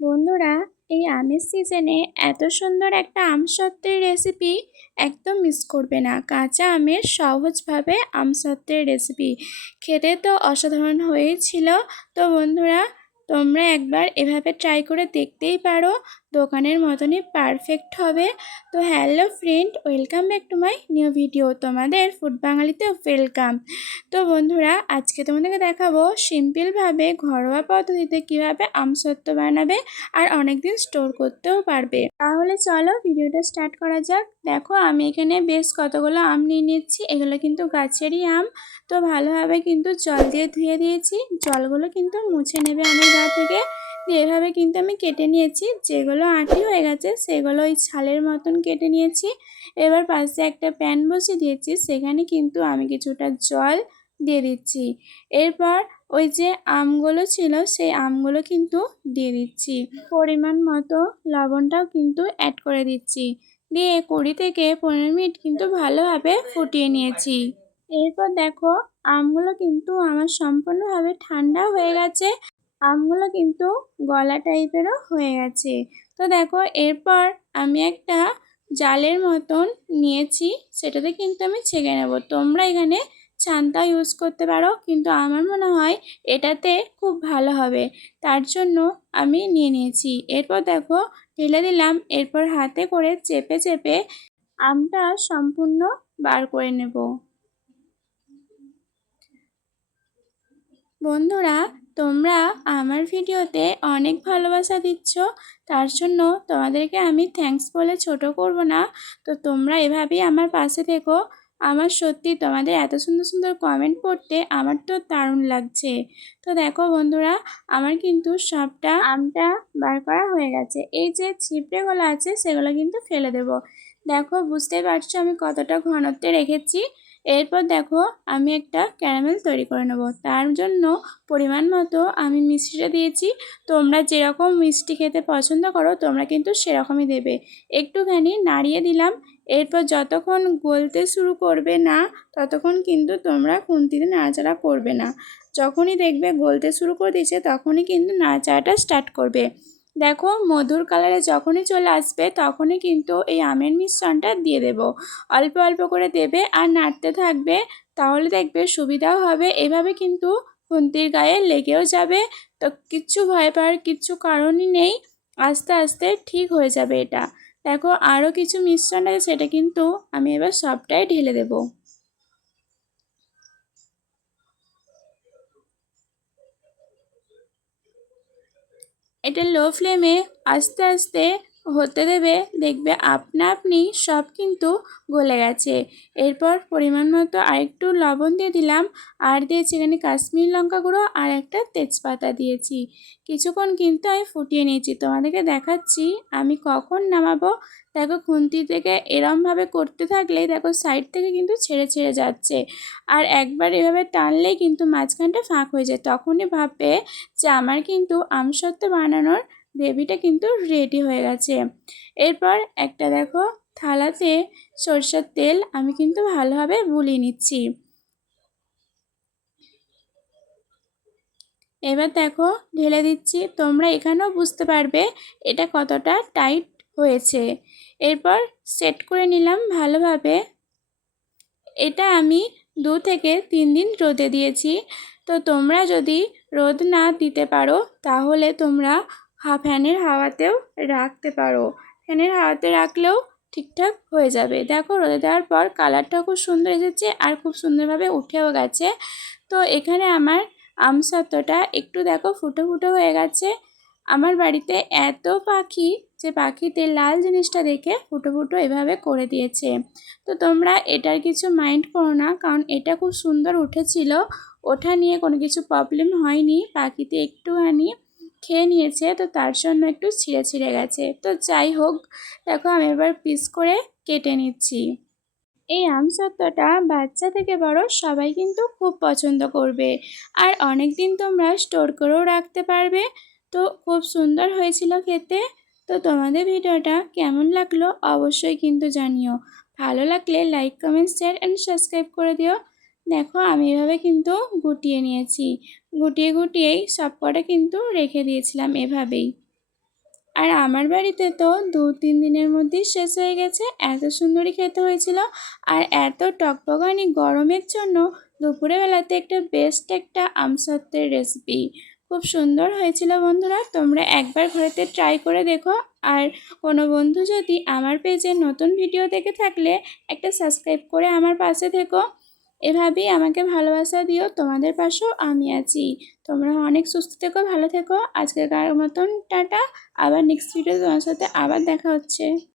বন্ধুরা, এই আমের সিজনে এত সুন্দর একটা আম সত্ত্বের রেসিপি একদম মিস করবে না। কাঁচা আমের সহজভাবে আম সত্ত্বের রেসিপি খেতে তো অসাধারণ হয়েছিল তো বন্ধুরা, তোমরা একবার এভাবে ট্রাই করে দেখতেই পারো। দোকানের মতনই পারফেক্ট হবে। তো hello friend welcome back to my new video তোমাদের ফুড বাঙালিতে ওয়েলকাম তো বন্ধুরা, আজকে তোমাদেরকে দেখাবো সিম্পলভাবে ঘরোয়া পদ্ধতিতে কীভাবে আমসত্ত্ব বানাবে আর অনেক দিন স্টোর করতেও পারবে। তাহলে চলো ভিডিওটা স্টার্ট করা যাক। দেখো, আমি এখানে বেশ কতগুলো আম নিয়ে নিচ্ছি। এগুলো কিন্তু গাছেরই আম। তো ভালোভাবে কিন্তু জল দিয়ে ধুয়ে দিয়েছি। জলগুলো কিন্তু মুছে নেবে আমি গা থেকে। দিয়ে এভাবে কিন্তু আমি কেটে নিয়েছি। যেগুলো আটি হয়ে গেছে, সেগুলো ওই ছালের মতন কেটে নিয়েছি। এবার পাশে একটা প্যান বসিয়ে দিয়েছি, সেখানে কিন্তু আমি কিছুটা জল দিয়ে দিচ্ছি। এরপর ওই যে আমগুলো ছিল, সেই আমগুলো কিন্তু দিয়ে দিচ্ছি। পরিমাণ মতো লবণটাও কিন্তু অ্যাড করে দিচ্ছি। দিয়ে কুড়ি থেকে পনেরো মিনিট কিন্তু ভালোভাবে ফুটিয়ে নিয়েছি। এরপর দেখো, আমগুলো কিন্তু আমার সম্পূর্ণভাবে ঠান্ডা হয়ে গেছে। আমগুলো কিন্তু গলা টাইপেরও হয়ে গেছে। তো দেখো, এরপর আমি একটা জালের মতন নিয়েছি, সেটাতে কিন্তু আমি ছেঁকে নেব। তোমরা এখানে ছানটা ইউজ করতে পারো, কিন্তু আমার মনে হয় এটাতে খুব ভালো হবে। তার জন্য আমি নিয়ে নিয়েছি। এরপর দেখো, ঢেলে দিলাম। এরপর হাতে করে চেপে চেপে আমটা সম্পূর্ণ বার করে নেব। বন্ধুরা, তোমরা আমার ভিডিওতে অনেক ভালোবাসা দিচ্ছ। তার জন্য তোমাদেরকে আমি থ্যাংকস বলে ছোট করব না। তো তোমরা এভাবেই আমার পাশে থেকো। আমার সত্যি তোমাদের এত সুন্দর সুন্দর কমেন্ট পড়তে আমার তো দারুণ লাগছে। তো দেখো বন্ধুরা, আমার কিন্তু সবটা আমটা বার করা হয়ে গেছে। এই যে ছিপড়েগুলো আছে, সেগুলো কিন্তু ফেলে দেব। দেখো বুঝতে পারছ আমি কতটা ঘনত্বে রেখেছি। এরপর দেখো আমি একটা ক্যারামেল তৈরি করে নেব। তার জন্য পরিমাণ মতো আমি মিষ্টিটা দিয়েছি। তোমরা যেরকম মিষ্টি খেতে পছন্দ করো, তোমরা কিন্তু সেরকমই দেবে। একটুখানি নাড়িয়ে দিলাম। এরপর যতক্ষণ গলতে শুরু করবে না, ততক্ষণ কিন্তু তোমরা খুন্তিতে নাড়াচাড়া করবে না। যখনই দেখবে গলতে শুরু করে দিয়েছে, তখনই কিন্তু নাড়াচাড়াটা স্টার্ট করবে। দেখো, মধুর কালারে যখনই চলে আসবে তখনই কিন্তু এই আমের মিশ্রণটা দিয়ে দেব। অল্প অল্প করে দেবে আর নাড়তে থাকবে, তাহলে দেখবে সুবিধাও হবে। এভাবে কিন্তু খুন্তির গায়ে লেগেও যাবে। তো কিচ্ছু ভয় পাওয়ার কিচ্ছু কারণই নেই। আস্তে আস্তে ঠিক হয়ে যাবে এটা। দেখো, আরও কিছু মিশ্রণ আছে, সেটা কিন্তু আমি এবার সবটাই ঢেলে দেবো। এটা লো ফ্লেমে আস্তে আস্তে হতে দেবে, দেখবে আপনা আপনি সব কিন্তু গলে গেছে। এরপর পরিমাণ মতো আরেকটু লবণ দিয়ে দিলাম, আর দিয়েছি এখানে কাশ্মীর লঙ্কা গুঁড়ো আর একটা তেজপাতা দিয়েছি। কিছুক্ষণ কিন্তু আমি ফুটিয়ে নিয়েছি, তোমাদেরকে দেখাচ্ছি আমি কখন নামাবো। দেখো খুন্তি থেকে এরমভাবে করতে থাকলে দেখো সাইড থেকে কিন্তু ছেড়ে ছেড়ে যাচ্ছে। আর একবার এভাবে টানলেই কিন্তু মাঝখানটা ফাঁক হয়ে যায়, তখনই ভাববে যে আমার কিন্তু আমসত্ত্ব বানানোর গ্রেভিটা কিন্তু রেডি হয়ে গেছে। এরপর একটা দেখো থালাতে সরষের তেল আমি কিন্তু ভালোভাবে বুলিয়ে নিচ্ছি। এবার দেখো ঢেলে দিচ্ছি, তোমরা এখানেও বুঝতে পারবে এটা কতটা টাইট হয়েছে। এরপর সেট করে নিলাম ভালোভাবে। এটা আমি দু থেকে তিন দিন রোদে দিয়েছি। তো তোমরা যদি রোদ না দিতে পারো, তাহলে তোমরা ফ্যানের হাওয়াতেও রাখতে পারো। ফ্যানের হাওয়াতে রাখলেও ঠিকঠাক হয়ে যাবে। দেখো, রোদে দেওয়ার পর কালারটা খুব সুন্দর এসেছে আর খুব সুন্দরভাবে উঠেও গেছে। তো এখানে আমার আমসত্ত্বটা একটু দেখো ফুটো ফুটো হয়ে গেছে। আমার বাড়িতে এত পাখি যে পাখিতে লাল জিনিসটা দেখে ফুটো ফুটো এভাবে করে দিয়েছে। তো তোমরা এটার কিছু মাইন্ড করো না, কারণ এটা খুব সুন্দর উঠেছিল। ওঠা নিয়ে কোনো কিছু প্রবলেম হয়নি। পাখিতে একটুখানি খেয়ে নিয়েছে, তো তার জন্য একটু ছিঁড়ে ছিঁড়ে গেছে। তো যাই হোক, দেখো আমি এবার পিস করে কেটে নিচ্ছি। এই আমসত্ত্বটা বাচ্চা থেকে বড় সবাই কিন্তু খুব পছন্দ করবে। আর অনেক দিন তোমরা স্টোর করেও রাখতে পারবে। তো খুব সুন্দর হয়েছিল খেতে। তো তোমাদের ভিডিওটা কেমন লাগল অবশ্যই কিন্তু জানিও। ভালো লাগলে like comment share and subscribe করে দিও। দেখো, আমি এভাবে কিন্তু গুটিয়ে নিয়েছি। গুটিয়ে গুটিয়েই সব কটা কিন্তু রেখে দিয়েছিলাম এভাবেই। আর আমার বাড়িতে তো দু তিন দিনের মধ্যেই শেষ হয়ে গেছে। এত সুন্দরই খেতে হয়েছিল। আর এত টকবগানি গরমের জন্য দুপুরে বেলাতে একটা বেস্ট একটা আমসত্ত্বের রেসিপি খুব সুন্দর হয়েছিল বন্ধুরা। তোমরা একবার ঘরেতে ট্রাই করে দেখো। আর কোনো বন্ধু যদি আমার পেজে নতুন ভিডিও দেখে থাকলে একটা সাবস্ক্রাইব করে আমার পাশে থেকো। এভাবেই আমাকে ভালোবাসা দিও, তোমাদের পাশেও আমি আছি। তোমরা অনেক সুস্থ থেকো, ভালো থেকো। আজকের মতন টাটা। আবার নেক্সট ভিডিও তোমার সাথে আবার দেখা হচ্ছে।